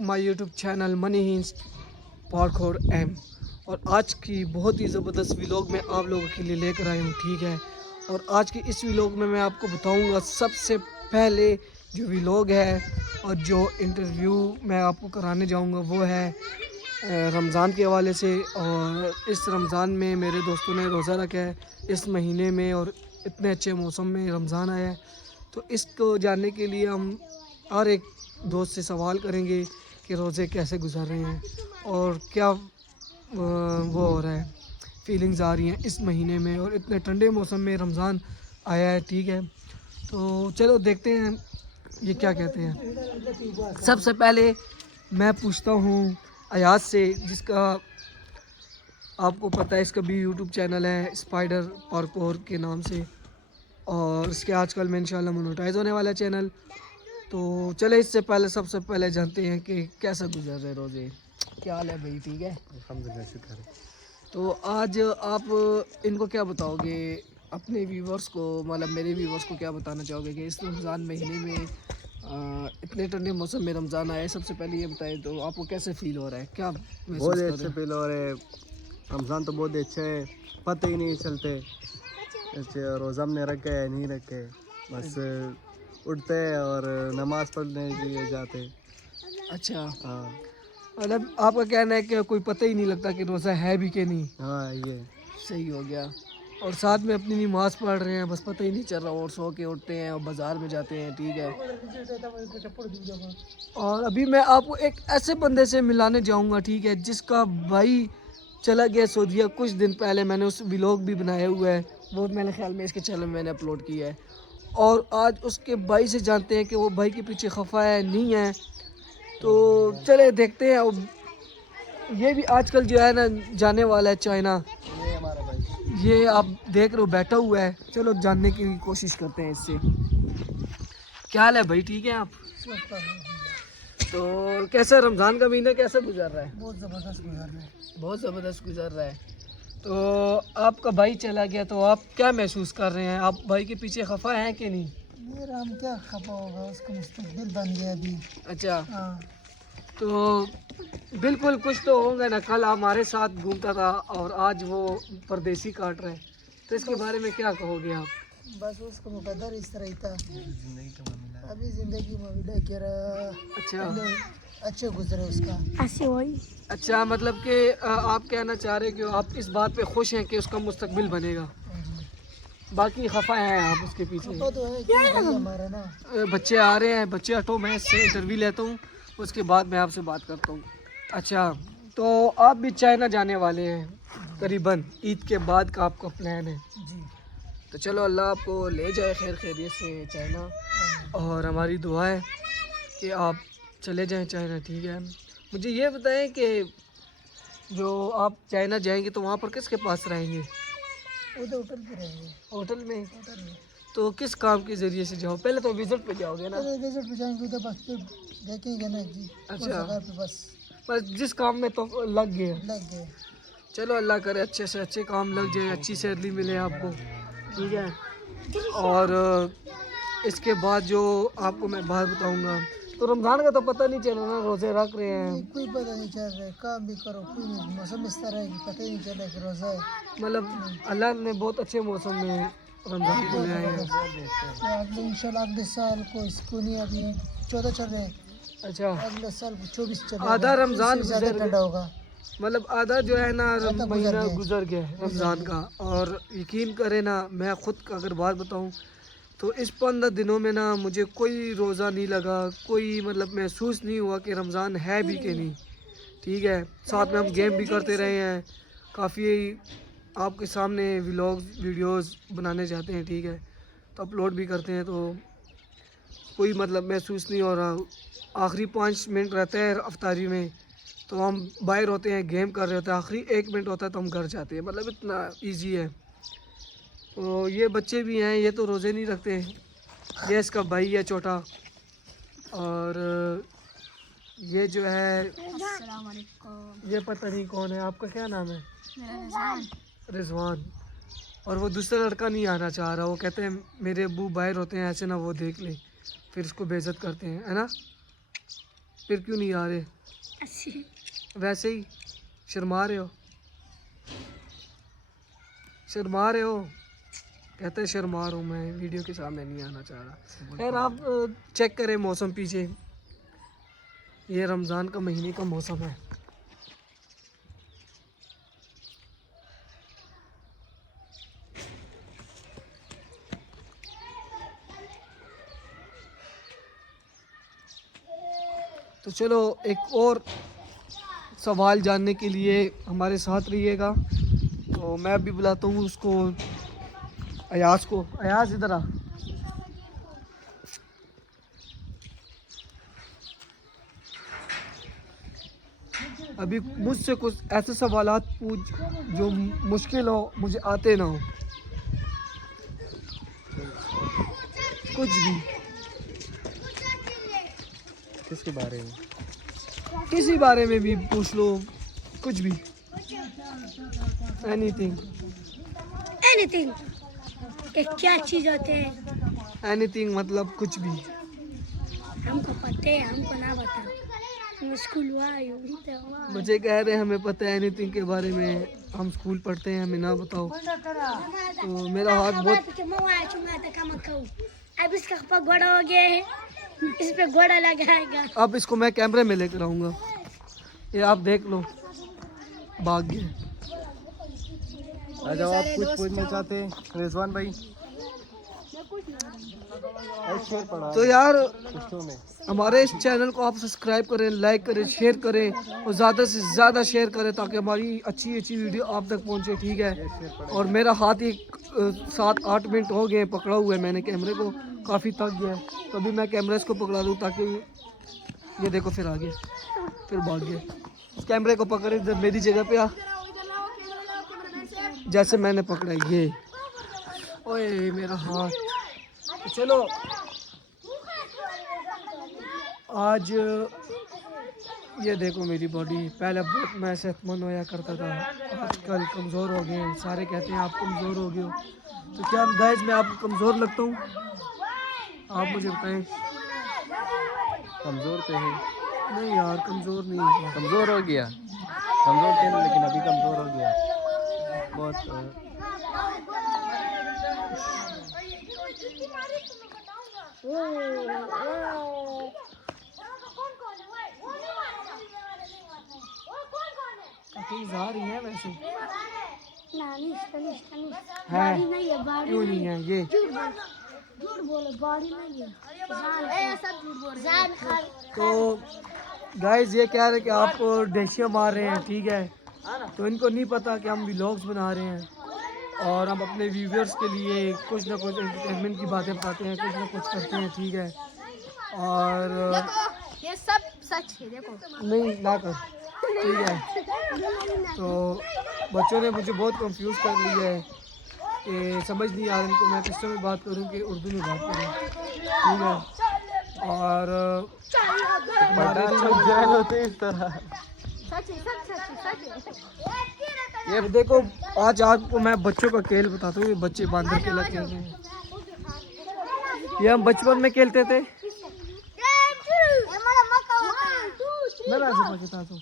My YouTube channel money हिंस्ट पारखोर एम। और आज की बहुत ही ज़बरदस्त व्लॉग मैं आप लोगों के लिए लेकर आया हूँ, ठीक है। और आज की इस व्लॉग में मैं आपको बताऊँगा सबसे पहले जो व्लॉग है और जो इंटरव्यू मैं आपको कराने जाऊँगा वो है रमज़ान के हवाले से। और इस रमज़ान में मेरे दोस्तों ने रोज़ा रखा है इस महीने में और इतने अच्छे मौसम में रमज़ान आया है, तो इसको जानने के लिए हम हर एक दोस्त से सवाल करेंगे कि रोज़े कैसे गुजर रहे हैं और क्या वो हो रहा है, फीलिंग्स आ रही हैं इस महीने में और इतने ठंडे मौसम में रमज़ान आया है, ठीक है। तो चलो देखते हैं ये क्या कहते हैं। सबसे पहले मैं पूछता हूँ अयाज से, जिसका आपको पता है इसका भी यूट्यूब चैनल है स्पाइडर पारकोर के नाम से, और इसके आजकल में इंशाल्लाह मोनेटाइज होने वाला चैनल। तो चले इससे पहले सबसे पहले जानते हैं कि कैसा गुजर रहे रोज़े। क्या हाल है भाई, ठीक है? अल्हम्दुलिल्लाह, शुक्र है। तो आज आप इनको क्या बताओगे, अपने व्यूवर्स को, मतलब मेरे व्यूवर्स को क्या बताना चाहोगे कि इस रमज़ान महीने में इतने ठंडे मौसम में रमज़ान आया है। सबसे पहले ये बताएं तो आपको कैसे फ़ील हो रहा है, क्या बहुत महसूस कर अच्छे रहे हैं? फील हो रहे। रमज़ान तो बहुत अच्छा है, पता ही नहीं चलते अच्छे रोज़ा हमने रखे या नहीं रखे। बस उठते हैं और नमाज़ पढ़ने के लिए जाते। अच्छा, हाँ मतलब आपका कहना है कि कोई पता ही नहीं लगता कि रोज़ा है भी कि नहीं। हाँ, ये सही हो गया। और साथ में अपनी नमाज़ पढ़ रहे हैं, बस पता ही नहीं चल रहा, और सो के उठते हैं और बाज़ार में जाते हैं, ठीक है। और अभी मैं आपको एक ऐसे बंदे से मिलाने जाऊंगा, ठीक है, जिसका भाई चला गया सऊदीया कुछ दिन पहले। मैंने उस व्लॉग भी बनाया हुआ है, वो मेरे ख्याल में इसके चैनल में मैंने अपलोड किया है। और आज उसके भाई से जानते हैं कि वो भाई के पीछे खफा है नहीं है। तो चले देखते हैं। और ये भी आजकल जो है ना जाने वाला है चाइना, ये हमारा भाई। ये आप देख रहे हो बैठा हुआ है। चलो जानने की कोशिश करते हैं इससे। क्या हाल है भाई, ठीक है आप? तो कैसा रमज़ान का महीना कैसा गुजर रहा है? बहुत ज़बरदस्त गुजर रहा है। बहुत ज़बरदस्त गुजर रहा है। तो आपका भाई चला गया तो आप क्या महसूस कर रहे हैं? आप भाई के पीछे खफा हैं कि नहीं? मेरा हम क्या खपा होगा, उसका मुस्तकबिल बन गया अभी। अच्छा, हाँ, तो बिल्कुल कुछ तो होगा ना। कल हमारे साथ घूमता था और आज वो परदेसी काट रहे हैं, तो इसके बारे में क्या कहोगे आप? बस उसका मुकद्दर इस तरह ही था। अभी ज़िंदगी में मिला के अच्छा अच्छे गुजरे उसका। अच्छा, मतलब कि आप कहना चाह रहे कि आप इस बात पे खुश हैं कि उसका मुस्तकबिल बनेगा, बाकी खफा हैं आप उसके पीछे। खपा तो है कि भाई हमारा ना। बच्चे आ रहे हैं, बच्चे हटो, मैं इससे इंटरव्यू लेता हूँ, उसके बाद मैं आपसे बात करता हूँ। अच्छा, तो आप भी चाइना जाने वाले हैं करीबन ईद के बाद का आपका प्लान है? जी, तो चलो अल्लाह आपको ले जाए खैर खैरियत से चाइना, और हमारी दुआ है कि आप चले जाएं चाइना, ठीक है। मुझे ये बताएं कि जो आप चाइना जाएंगे तो वहाँ पर किसके पास रहेंगे? वो तो होटल पे रहेंगे। होटल में? होटल में तो किस काम के ज़रिए से जाओ? पहले तो विज़िट पे जाओगे ना? चलो डेजर्ट पे जाएंगे, उधर बस फिर देखेंगे ना जी कौन सा अच्छा, घर पे बस बस जिस काम में तो लग गए। लग गए। चलो अल्लाह करे अच्छे से अच्छे काम लग जाए, अच्छी सैलरी मिले आपको, ठीक है। और इसके बाद जो आपको मैं बात बताऊंगा, तो रमज़ान का तो पता नहीं चला ना, रोज़े रख रहे नहीं, हैं। कोई पता नहीं चल रहा है, काम भी करो कोई नहीं, मौसम इस तरह है कि पता ही नहीं चल रहा है कि रोज़ा है। मतलब अल्लाह ने बहुत अच्छे मौसम में रमज़ान को ले आए हैं। तो अगले इंशाल्लाह अगले साल को इसको नहीं, अभी 14 चल रहे हैं, अच्छा, अगले साल को 24 आधा चलेगा, रमज़ान इससे ज़्यादा गुजर ठंडा गया, होगा। मतलब आधा जो है ना आधा महीना गया। गुजर गया है रमज़ान का। और यकीन करें ना, मैं ख़ुद का अगर बात बताऊं तो इस 15 दिनों में ना मुझे कोई रोज़ा नहीं लगा, कोई मतलब महसूस नहीं हुआ कि रमज़ान है भी कि नहीं, ठीक है। साथ में हम गेम भी करते रहे हैं, काफ़ी आपके सामने व्लॉग्स वीडियोस बनाने जाते हैं, ठीक है, तो अपलोड भी करते हैं। तो कोई मतलब महसूस नहीं हो रहा। आखिरी 5 मिनट रहता है अफ्तारी में तो हम बाहर होते हैं, गेम कर रहे होते हैं, आखिरी 1 मिनट होता है तो हम घर जाते हैं, मतलब इतना इजी है। तो ये बच्चे भी हैं, ये तो रोज़े नहीं रखते। ये इसका भाई है छोटा, और ये जो है ये पता नहीं कौन है। आपका क्या नाम है? रिजवान। और वो दूसरा लड़का नहीं आना चाह रहा, वो कहते हैं मेरे अब्बू बाहर होते हैं, ऐसे ना वो देख ले, फिर उसको बेइज्जत करते हैं, है ना। फिर क्यों नहीं आ रहे? वैसे ही शर्मा रहे हो? शर्मा रहे हो? कहते हैं शर्मा रहा हूँ मैं, वीडियो के सामने नहीं आना चाह रहा। खैर आप चेक करें मौसम पीछे, ये रमज़ान का महीने का मौसम है। तो चलो एक और सवाल जानने के लिए हमारे साथ रहिएगा। तो मैं अभी बुलाता हूँ उसको, अयाज को। अयाज इधर आ। अभी मुझसे कुछ ऐसे सवालात पूछ जो मुश्किल हो, मुझे आते ना हो, कुछ भी, किसके बारे में? किसी बारे में भी पूछ लो, कुछ भी, एनीथिंग। एनीथिंग क्या चीज होते हैं? एनीथिंग मतलब कुछ भी। हमको पता है, हमको ना बता। हम स्कूल आए मुझे कह रहे हैं हमें पता है एनीथिंग के बारे में, हम स्कूल पढ़ते हैं, हमें ना बताओ। तो मेरा हाथ बहुत, अब इसका पग बड़ा हो गया है, इस पे घोड़ा लगाएगा। अब इसको मैं कैमरे में लेकर आऊँगा, ये आप देख लो, भाग गया। आ जाओ, आप कुछ पूछना चाहते हैं रिजवान भाई? शेर पढ़ा तो यार पूछो में। हमारे इस चैनल को आप सब्सक्राइब करें, लाइक करें, शेयर करें और ज़्यादा से ज़्यादा शेयर करें ताकि हमारी अच्छी अच्छी वीडियो आप तक पहुंचे, ठीक है। और मेरा हाथ ही 7-8 मिनट हो गए पकड़ा हुआ है मैंने कैमरे को, काफ़ी थक गया है। तो अभी मैं कैमरा इसको पकड़ा दूँ ताकि ये देखो फिर आ गया, फिर भाग गया। इस कैमरे को पकड़ इधर मेरी जगह पे आ, जैसे मैंने पकड़ा ये। ओए मेरा हाथ। तो चलो आज ये देखो मेरी बॉडी, पहले बहुत मैं सेहतमंद होया करता था, आजकल कमज़ोर हो गए हैं। सारे कहते हैं आप कमज़ोर हो गए हो, तो क्या गाइस मैं आपको कमज़ोर लगता हूँ? आप मुझे बताएं। कमजोर पे है? नहीं यार कमज़ोर नहीं हूँ। कमजोर हो गया? कमजोर थे लेकिन अभी कमजोर हो गया बहुत। कहीं जा रही है वैसे? नानी है नहीं है, बाड़ी क्यों नहीं है ये? झूठ बोलो, बाड़ी नहीं है, सब झूठ बोल रहे हैं। तो गाइस ये कह रहे हैं कि आप डेशिया मार रहे हैं, ठीक है। तो इनको नहीं पता कि हम व्लॉग्स बना रहे हैं और हम अपने व्यूवर्स के लिए कुछ ना कुछ एंटरटेनमेंट की बातें बताते हैं, कुछ ना कुछ करते हैं, ठीक है। और ये सब सच है, देखो। नहीं ना कर, ठीक है। तो बच्चों ने मुझे बहुत कंफ्यूज कर लिया है कि समझ नहीं आ रहा इनको मैं किस में बात करूं कि उर्दू में बात करूं, ठीक है। और हमारे जहल होते इस तरह। ये देखो आज आपको मैं बच्चों का खेल बताता हूँ। ये बच्चे बांदर खेला खेल रहे हैं, ये हम बचपन में खेलते थे। मैं वैसे बचता तो